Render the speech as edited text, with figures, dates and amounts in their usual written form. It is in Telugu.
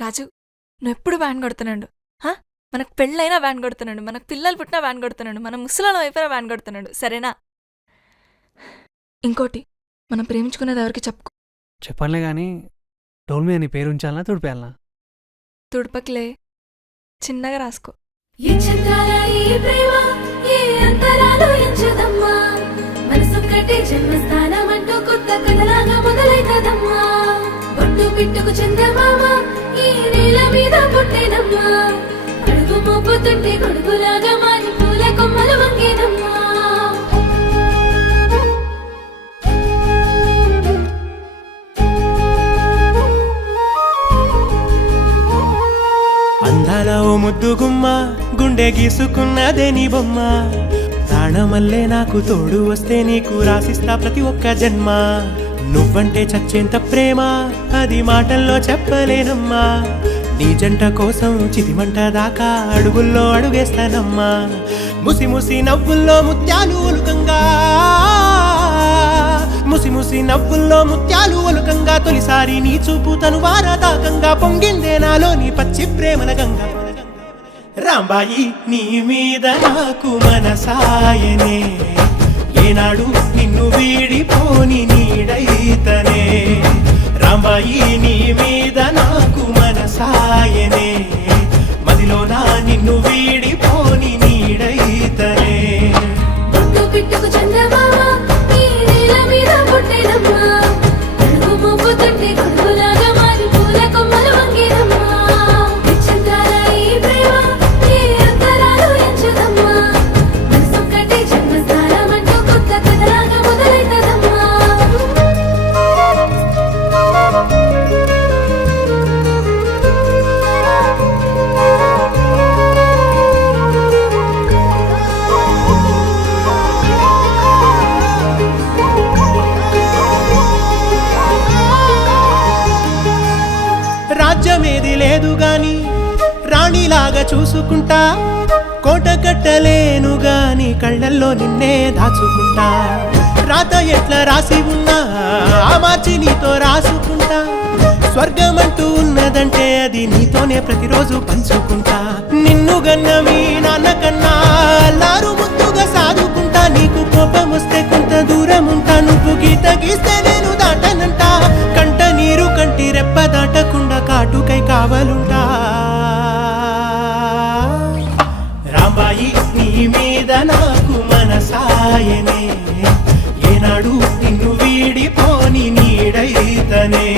రాజు, నువ్వెప్పుడు వ్యాన్ కొడుతున్నాడు. మనకు పెళ్ళైనా వ్యాన్ కొడుతున్నాడు, మనకు పిల్లలు పుట్టినా వ్యాన్ కొడుతున్నాడు, మన ముసలాల వైపున వ్యాన్ కొడుతున్నాడు. సరేనా? ఇంకోటి, మనం ప్రేమించుకునేది ఎవరికి చెప్పుకో. చెప్పనులే కానీ డోల్ మీద నీ పేరు ఉంచాలనా తుడిపేయాలనా? తుడపకిలే, చిన్నగా రాసుకో. పిట్టుకు చందమామ ఈ నేల మీద పుట్టేనమ్మా, అడుగు మోపుతుంటే గొడుగులాగా మారి పూల కొమ్మలు వంగేనమ్మా. అందాల ఓ ముద్దు గుమ్మ, గుండె గీసుకున్నదే నీ బొమ్మ. ప్రాణమల్లే నాకు తోడు వస్తే నీకు రాసిస్తా ప్రతి ఒక్క జన్మ. నువ్వంటే చచ్చేంత ప్రేమ అది మాటల్లో చెప్పలేనమ్మా. నీ జంట కోసం చితిమంట దాకా అడుగుల్లో అడుగేస్తానమ్మా. ముసి ముసి నవ్వుల్లో ముత్యాలు ఒలుకంగా, ముసి ముసి నవ్వుల్లో ముత్యాలు ఒలుకంగా, తొలిసారి నీ చూపు తను వారదాకంగా పొంగిందే నాలో నీ పచ్చి ప్రేమల గంగా. రాంబాయి నీ మీద నాకు మనసాయనే, ఏనాడు నిన్ను వీడిపోని నీడైతనే. రాంబాయి నీ మీద నాకు మనసాయనే, మదిలోనా నిన్ను వీడిపోని నీడైతనే. పిట్టుకు చందమామ ఈ నేల మీద పుట్టేనమ్మా, అడుగు మోపుతుంటే గొడుగులాగా మారి పూల కొమ్మలు వంగేనమ్మా. చందాల ఈ ప్రేమ ఏ అంతరాలు ఎంచదమ్మా, మనసొక్కటే జన్మస్థానం అంటూ కొత్త కథలాగా మొదలైతదమ్మా. రాజ్యమేది లేదు గాని రాణిలాగా చూసుకుంటా, కోట కట్టలేను గాని కళ్ళల్లో నిన్నే దాచుకుంటా. రాత ఎట్లా రాసి ఉన్నా ఆ మార్చి నీతో రాసుకుంటా. స్వర్గమంటూ ఉన్నదంటే అది నీతోనే ప్రతిరోజు పంచుకుంటా. నిన్ను గన్న మీ నాన్న కన్నా అల్లారు ముద్దుగా సాదుకుంటా. నీకు కోపం వస్తే కొంత దూరం ఉంటా, నువ్వు గీత గీస్తే నేను దాటనంటా. కంట నీరు కంటి రెప్ప దాటకుండా కాటుకై కావలుంటా. రాంబాయి నీ మీద నాకు మనసాయనే, ఏనాడు నిన్ను వీడిపోని నీడైతనే.